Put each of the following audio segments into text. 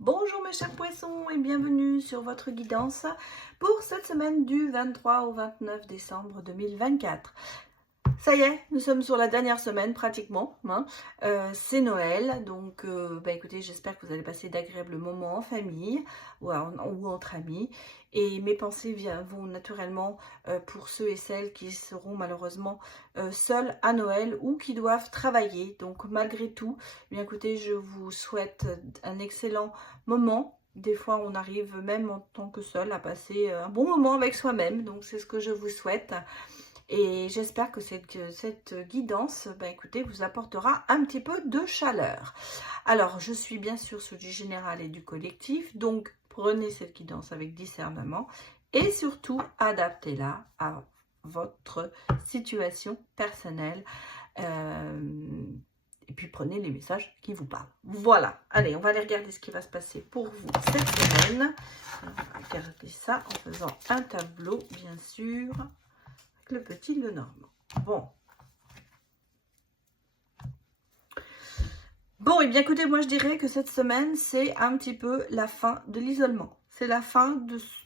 Bonjour mes chers poissons et bienvenue sur votre guidance pour cette semaine du 23 au 29 décembre 2024. Ça y est, nous sommes sur la dernière semaine pratiquement, hein. C'est Noël, donc écoutez, j'espère que vous allez passer d'agréables moments en famille ou entre amis. Et mes pensées vont naturellement pour ceux et celles qui seront malheureusement seuls à Noël ou qui doivent travailler. Donc malgré tout, bien écoutez, je vous souhaite un excellent moment. Des fois, on arrive même en tant que seul à passer un bon moment avec soi-même. Donc c'est ce que je vous souhaite. Et j'espère que cette guidance, écoutez, vous apportera un petit peu de chaleur. Alors, je suis bien sûr sur du général et du collectif, donc prenez cette guidance avec discernement et surtout adaptez-la à votre situation personnelle. Et puis prenez les messages qui vous parlent. Voilà, allez, on va aller regarder ce qui va se passer pour vous cette semaine. On va regarder ça en faisant un tableau, bien sûr. Le petit Lenormand. Bon, et bien écoutez, moi je dirais que cette semaine, c'est un petit peu la fin de l'isolement. C'est la fin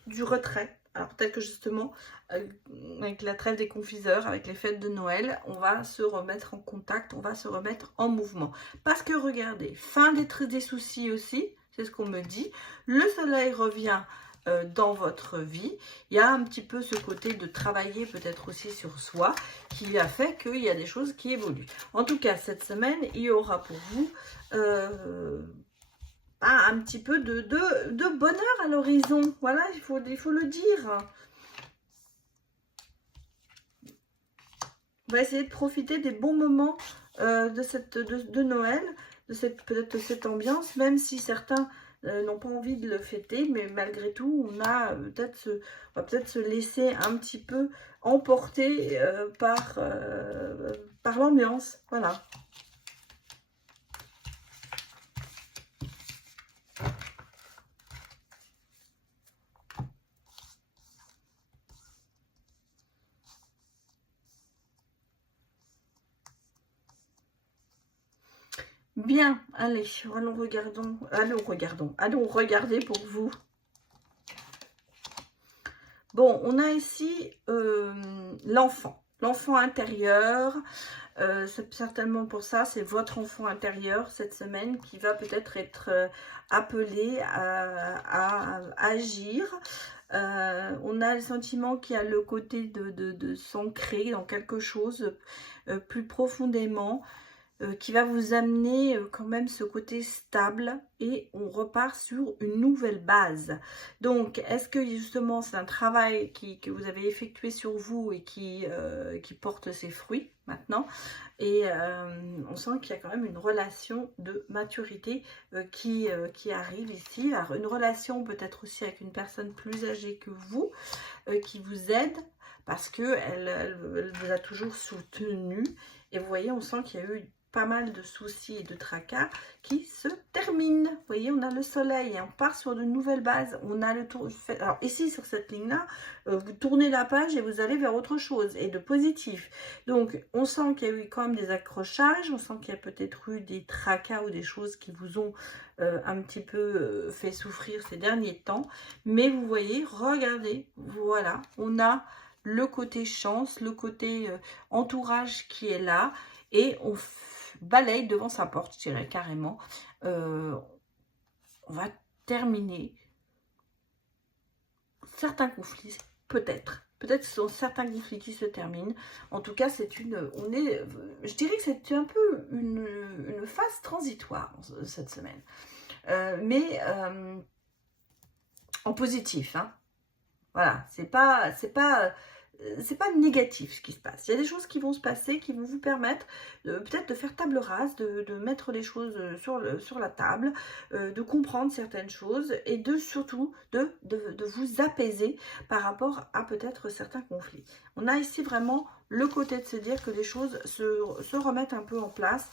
du retrait. Alors peut-être que justement, avec la trêve des confiseurs, avec les fêtes de Noël, on va se remettre en contact, on va se remettre en mouvement. Parce que regardez, fin des soucis aussi, c'est ce qu'on me dit. Le soleil revient dans votre vie. Il y a un petit peu ce côté de travailler peut-être aussi sur soi qui a fait qu'il y a des choses qui évoluent. En tout cas, cette semaine, il y aura pour vous un petit peu de bonheur à l'horizon. Voilà, il faut le dire. On va essayer de profiter des bons moments de Noël, peut-être cette ambiance, même si certains n'ont pas envie de le fêter, mais malgré tout, on va peut-être se laisser un petit peu emporter par l'ambiance. Voilà. Bien, allez, allons regarder pour vous. Bon, on a ici l'enfant intérieur. C'est certainement pour ça, c'est votre enfant intérieur cette semaine qui va peut-être être appelé à agir. On a le sentiment qu'il y a le côté de s'ancrer dans quelque chose plus profondément. Qui va vous amener quand même ce côté stable et on repart sur une nouvelle base. Donc, est-ce que justement c'est un travail que vous avez effectué sur vous et qui porte ses fruits maintenant? Et on sent qu'il y a quand même une relation de maturité qui arrive ici. Alors, une relation peut-être aussi avec une personne plus âgée que vous qui vous aide parce qu'elle vous a toujours soutenu. Et vous voyez, on sent qu'il y a eu pas mal de soucis et de tracas qui se terminent. Vous voyez, on a le soleil et on part sur de nouvelles bases. On a le tour. Alors ici, sur cette ligne-là, vous tournez la page et vous allez vers autre chose et de positif. Donc, on sent qu'il y a eu quand même des accrochages. On sent qu'il y a peut-être eu des tracas ou des choses qui vous ont un petit peu fait souffrir ces derniers temps. Mais vous voyez, regardez, voilà, on a le côté chance, le côté entourage qui est là et on balaye devant sa porte, je dirais carrément. On va terminer certains conflits, peut-être. Peut-être que ce sont certains conflits qui se terminent. En tout cas, je dirais que c'est un peu une phase transitoire cette semaine. Mais en positif, hein. Voilà, c'est pas négatif ce qui se passe. Il y a des choses qui vont se passer, qui vont vous permettre peut-être de faire table rase, de mettre les choses sur la table, de comprendre certaines choses et surtout de vous apaiser par rapport à peut-être certains conflits. On a ici vraiment le côté de se dire que les choses se remettent un peu en place.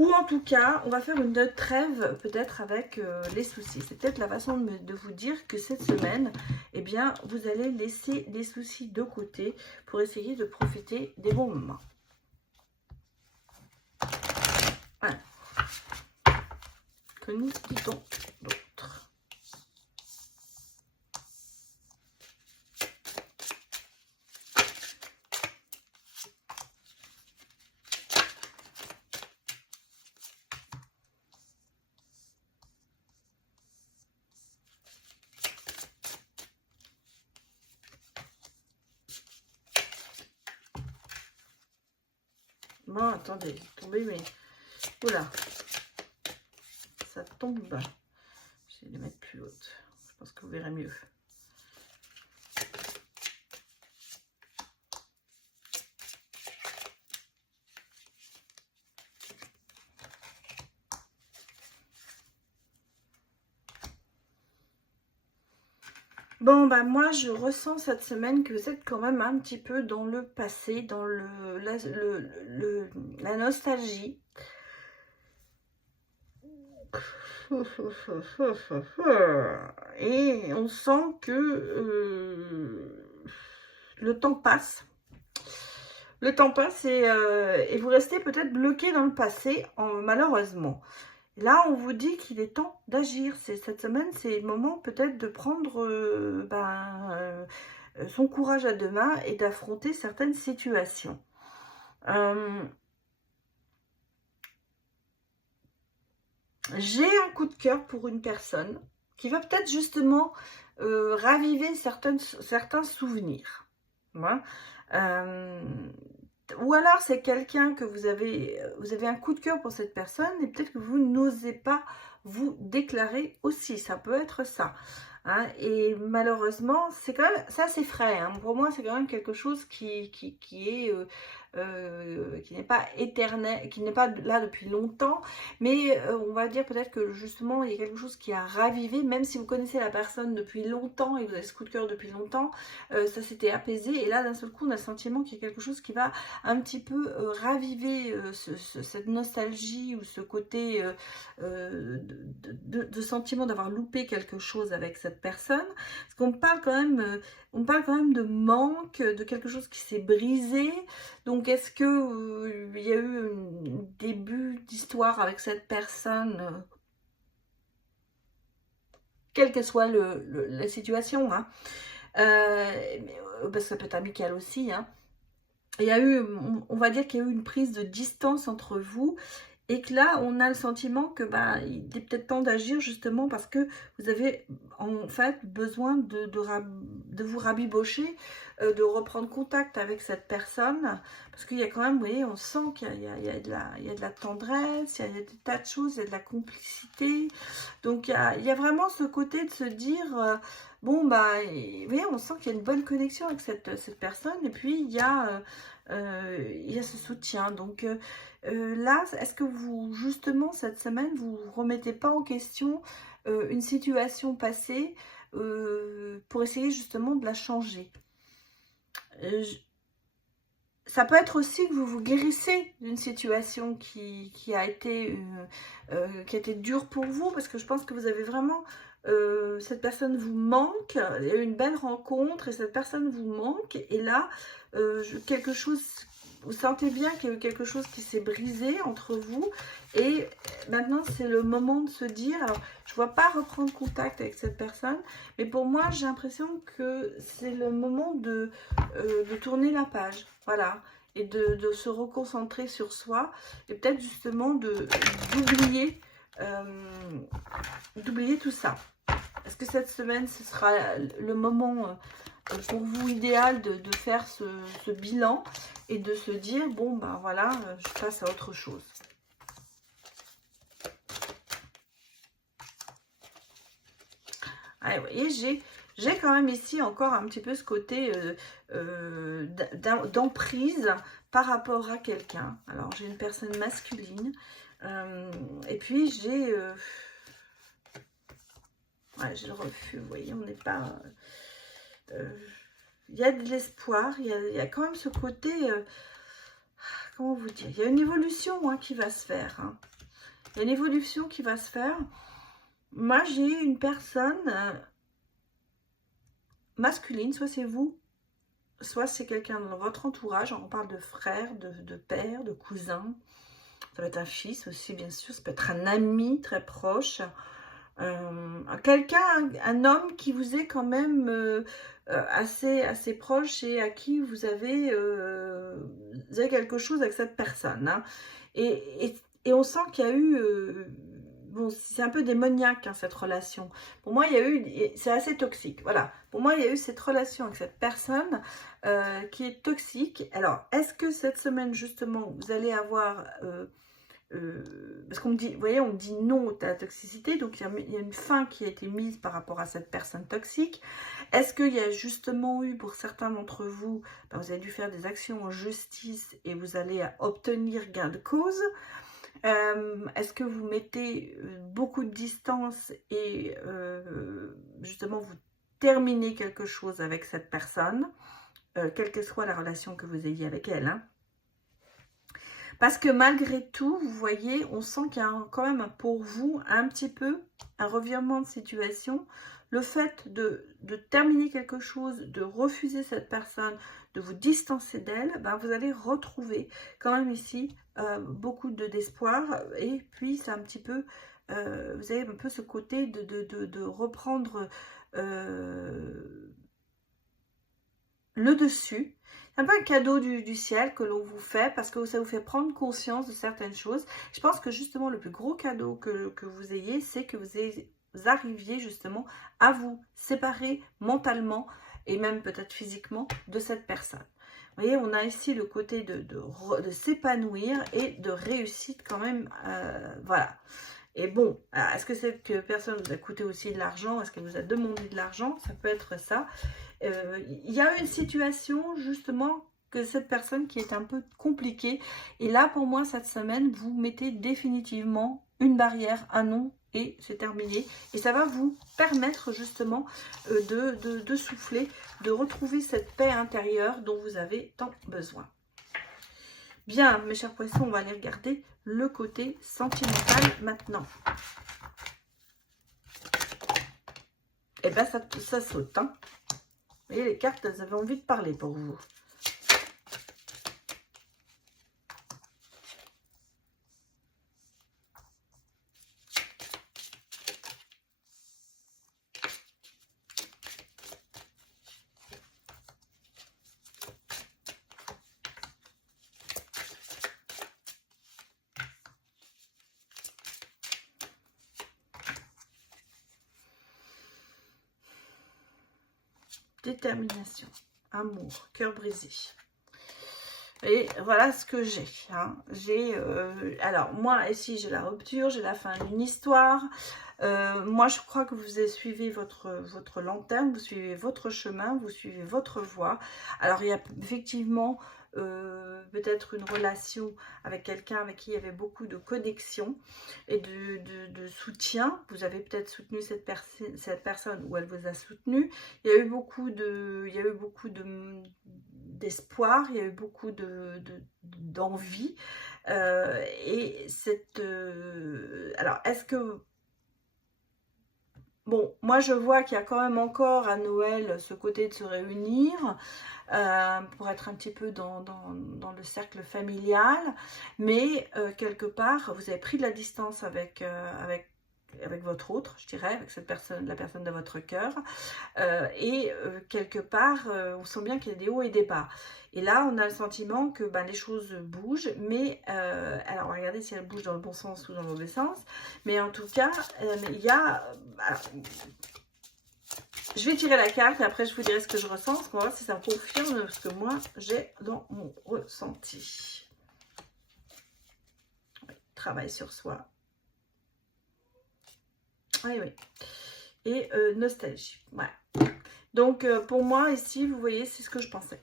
Ou en tout cas, on va faire une trêve peut-être avec les soucis. C'est peut-être la façon de vous dire que cette semaine, eh bien, vous allez laisser les soucis de côté pour essayer de profiter des bons moments. Voilà. Que nous dit-on donc? Non, attendez, tombez, mais... Oula, ça tombe. Je vais les mettre plus hautes. Je pense que vous verrez mieux. Bon, bah moi, je ressens cette semaine que vous êtes quand même un petit peu dans le passé, dans la nostalgie. Et on sent que le temps passe. Le temps passe et vous restez peut-être bloqué dans le passé, malheureusement. Là, on vous dit qu'il est temps d'agir. Cette semaine, c'est le moment peut-être de prendre son courage à deux mains et d'affronter certaines situations. J'ai un coup de cœur pour une personne qui va peut-être justement raviver certains souvenirs. Voilà. Ou alors c'est quelqu'un que vous avez un coup de cœur pour cette personne et peut-être que vous n'osez pas vous déclarer aussi, ça peut être ça. Hein, et malheureusement, c'est quand même, ça c'est frais, hein. Pour moi c'est quand même quelque chose qui n'est pas éternel, qui n'est pas là depuis longtemps, mais on va dire peut-être que justement il y a quelque chose qui a ravivé, même si vous connaissez la personne depuis longtemps et vous avez ce coup de cœur depuis longtemps, ça s'était apaisé et là d'un seul coup on a le sentiment qu'il y a quelque chose qui va un petit peu raviver cette nostalgie ou ce côté de sentiment d'avoir loupé quelque chose avec cette personne, parce qu'on parle quand même de manque, de quelque chose qui s'est brisé. Donc est-ce que il y a eu un début d'histoire avec cette personne, quelle que soit la situation, hein, parce que ça peut être amical aussi, hein. Il y a eu, on va dire qu'il y a eu une prise de distance entre vous et que là, on a le sentiment que il est peut-être temps d'agir justement parce que vous avez en fait besoin de vous rabibocher, de reprendre contact avec cette personne. Parce qu'il y a quand même, vous voyez, on sent qu'il y a de la tendresse, il y a des tas de choses, il y a de la complicité. Donc, il y a vraiment ce côté de se dire, bon, vous voyez, on sent qu'il y a une bonne connexion avec cette personne. Et puis, il y a ce soutien. Donc, là, est-ce que vous, justement, cette semaine, vous ne remettez pas en question une situation passée pour essayer justement de la changer? Ça peut être aussi que vous vous guérissez d'une situation qui a été dure pour vous, parce que je pense que vous avez vraiment... cette personne vous manque, il y a eu une belle rencontre et cette personne vous manque, et là, quelque chose... Vous sentez bien qu'il y a eu quelque chose qui s'est brisé entre vous et maintenant c'est le moment de se dire, alors je ne vois pas reprendre contact avec cette personne, mais pour moi j'ai l'impression que c'est le moment de tourner la page, voilà, et de se reconcentrer sur soi et peut-être justement d'oublier tout ça. Est-ce que cette semaine ce sera le moment pour vous idéal de faire ce bilan et de se dire, bon, voilà, je passe à autre chose. Allez, vous voyez, j'ai quand même ici encore un petit peu ce côté d'emprise par rapport à quelqu'un. Alors, j'ai une personne masculine. Et puis, j'ai le refus. Vous voyez, on n'est pas... il y a de l'espoir, il y a quand même ce côté, comment vous dire, il y a une évolution qui va se faire. Hein. Il y a une évolution qui va se faire. Moi, j'ai une personne masculine, soit c'est vous, soit c'est quelqu'un dans votre entourage. On parle de frère, de père, de cousin. Ça va être un fils aussi, bien sûr. Ça peut être un ami très proche. Quelqu'un, un homme qui vous est quand même assez proche et à qui vous avez quelque chose avec cette personne. Hein. Et on sent qu'il y a eu... bon, bon, c'est un peu démoniaque, hein, cette relation. Pour moi, il y a eu, c'est assez toxique, voilà. Pour moi, il y a eu cette relation avec cette personne qui est toxique. Alors, est-ce que cette semaine, justement, vous allez avoir... parce qu'on me dit, vous voyez, on me dit non à la toxicité, donc il y a une fin qui a été mise par rapport à cette personne toxique. Est-ce qu'il y a justement eu, pour certains d'entre vous, ben, vous avez dû faire des actions en justice et vous allez obtenir gain de cause? Est-ce que vous mettez beaucoup de distance et justement vous terminez quelque chose avec cette personne, quelle que soit la relation que vous ayez avec elle, hein? Parce que malgré tout, vous voyez, on sent qu'il y a quand même pour vous un petit peu un revirement de situation. Le fait de terminer quelque chose, de refuser cette personne, de vous distancer d'elle, ben vous allez retrouver quand même ici beaucoup d'espoir. Et puis c'est un petit peu, vous avez un peu ce côté de reprendre le dessus. C'est un peu un cadeau du ciel que l'on vous fait parce que ça vous fait prendre conscience de certaines choses. Je pense que justement le plus gros cadeau que vous ayez, c'est que vous arriviez justement à vous séparer mentalement et même peut-être physiquement de cette personne. Vous voyez, on a ici le côté de s'épanouir et de réussite quand même. Voilà. Et bon, est-ce que cette personne vous a coûté aussi de l'argent? Est-ce qu'elle vous a demandé de l'argent? Ça peut être ça. Il y a une situation justement que cette personne qui est un peu compliquée. Et là, pour moi, cette semaine, vous mettez définitivement une barrière, un non, et c'est terminé. Et ça va vous permettre justement de souffler, de retrouver cette paix intérieure dont vous avez tant besoin. Bien, mes chers poissons, on va aller regarder le côté sentimental maintenant. Et bien, ça saute, hein. Vous voyez, les cartes, elles avaient envie de parler pour vous. Détermination, amour, cœur brisé. Et voilà ce que j'ai. Hein. Alors, moi, ici, j'ai la rupture, j'ai la fin d'une histoire. Moi, je crois que vous suivez votre lanterne, vous suivez votre chemin, vous suivez votre voie. Alors, il y a effectivement peut-être une relation avec quelqu'un avec qui il y avait beaucoup de connexion et de soutien. Vous avez peut-être soutenu cette personne ou elle vous a soutenu. Il y a eu beaucoup d'espoir, il y a eu beaucoup d'envie. Alors, est-ce que... Bon, moi je vois qu'il y a quand même encore à Noël ce côté de se réunir pour être un petit peu dans le cercle familial, mais quelque part vous avez pris de la distance avec votre autre, je dirais, avec cette personne, la personne de votre cœur, et quelque part on sent bien qu'il y a des hauts et des bas. Et là, on a le sentiment que les choses bougent, mais alors on va regarder si elles bougent dans le bon sens ou dans le mauvais sens. Mais en tout cas, il y a... Alors, je vais tirer la carte et après je vous dirai ce que je ressens, parce qu'on va voir si ça confirme ce que moi j'ai dans mon ressenti. Oui, travail sur soi. Oui, oui. Et nostalgie. Voilà. Donc, pour moi, ici, vous voyez, c'est ce que je pensais.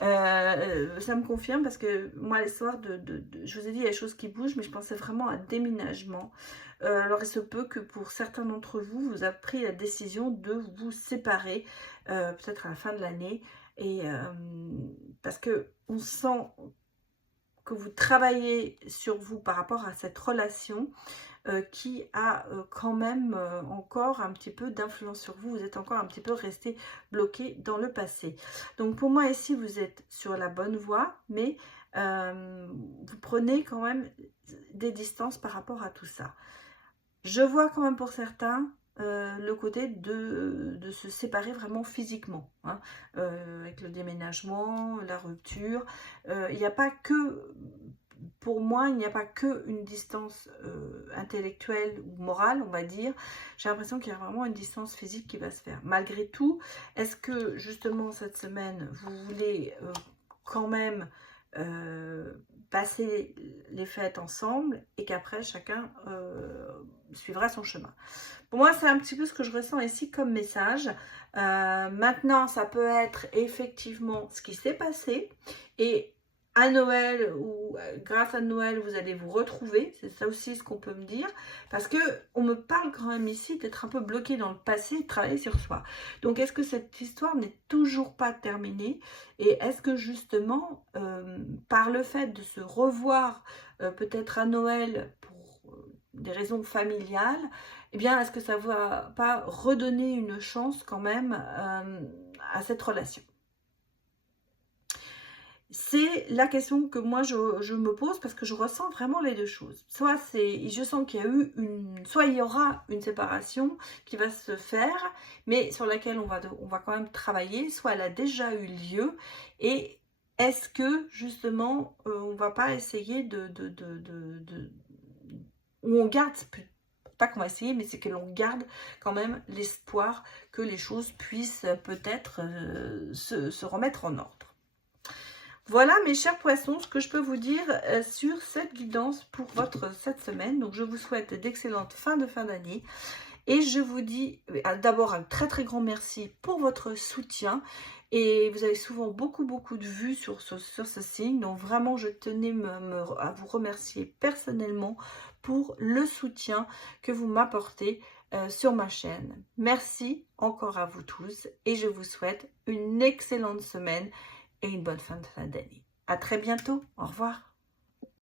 Ça me confirme parce que moi, l'histoire je vous ai dit, il y a des choses qui bougent, mais je pensais vraiment à déménagement. Alors, il se peut que pour certains d'entre vous, vous avez pris la décision de vous séparer, peut-être à la fin de l'année. Et parce que on sent que vous travaillez sur vous par rapport à cette relation qui a quand même encore un petit peu d'influence sur vous. Vous êtes encore un petit peu resté bloqué dans le passé. Donc pour moi ici, vous êtes sur la bonne voie, mais vous prenez quand même des distances par rapport à tout ça. Je vois quand même pour certains le côté de se séparer vraiment physiquement, hein, avec le déménagement, la rupture. Il n'y a pas que pour moi, il n'y a pas qu'une distance intellectuelle ou morale, on va dire. J'ai l'impression qu'il y a vraiment une distance physique qui va se faire. Malgré tout, est-ce que justement cette semaine, vous voulez quand même passer les fêtes ensemble et qu'après chacun suivra son chemin? Pour moi, c'est un petit peu ce que je ressens ici comme message. Maintenant, ça peut être effectivement ce qui s'est passé et à Noël ou grâce à Noël, vous allez vous retrouver. C'est ça aussi ce qu'on peut me dire. Parce que on me parle quand même ici d'être un peu bloqué dans le passé, de travailler sur soi. Donc, est-ce que cette histoire n'est toujours pas terminée? Et est-ce que justement, par le fait de se revoir peut-être à Noël pour des raisons familiales, eh bien, est-ce que ça ne va pas redonner une chance quand même à cette relation? C'est la question que moi je me pose parce que je ressens vraiment les deux choses. Soit je sens qu'il y a eu soit il y aura une séparation qui va se faire, mais sur laquelle on va quand même travailler, soit elle a déjà eu lieu, et est-ce que justement on va pas essayer où on garde, pas qu'on va essayer, mais c'est que l'on garde quand même l'espoir que les choses puissent peut-être se remettre en ordre. Voilà mes chers poissons, ce que je peux vous dire sur cette guidance pour cette semaine. Donc je vous souhaite d'excellentes fin d'année. Et je vous dis d'abord un très très grand merci pour votre soutien. Et vous avez souvent beaucoup de vues sur ce signe. Donc vraiment je tenais à vous remercier personnellement pour le soutien que vous m'apportez sur ma chaîne. Merci encore à vous tous et je vous souhaite une excellente semaine et une bonne fin d'année. À très bientôt. Au revoir.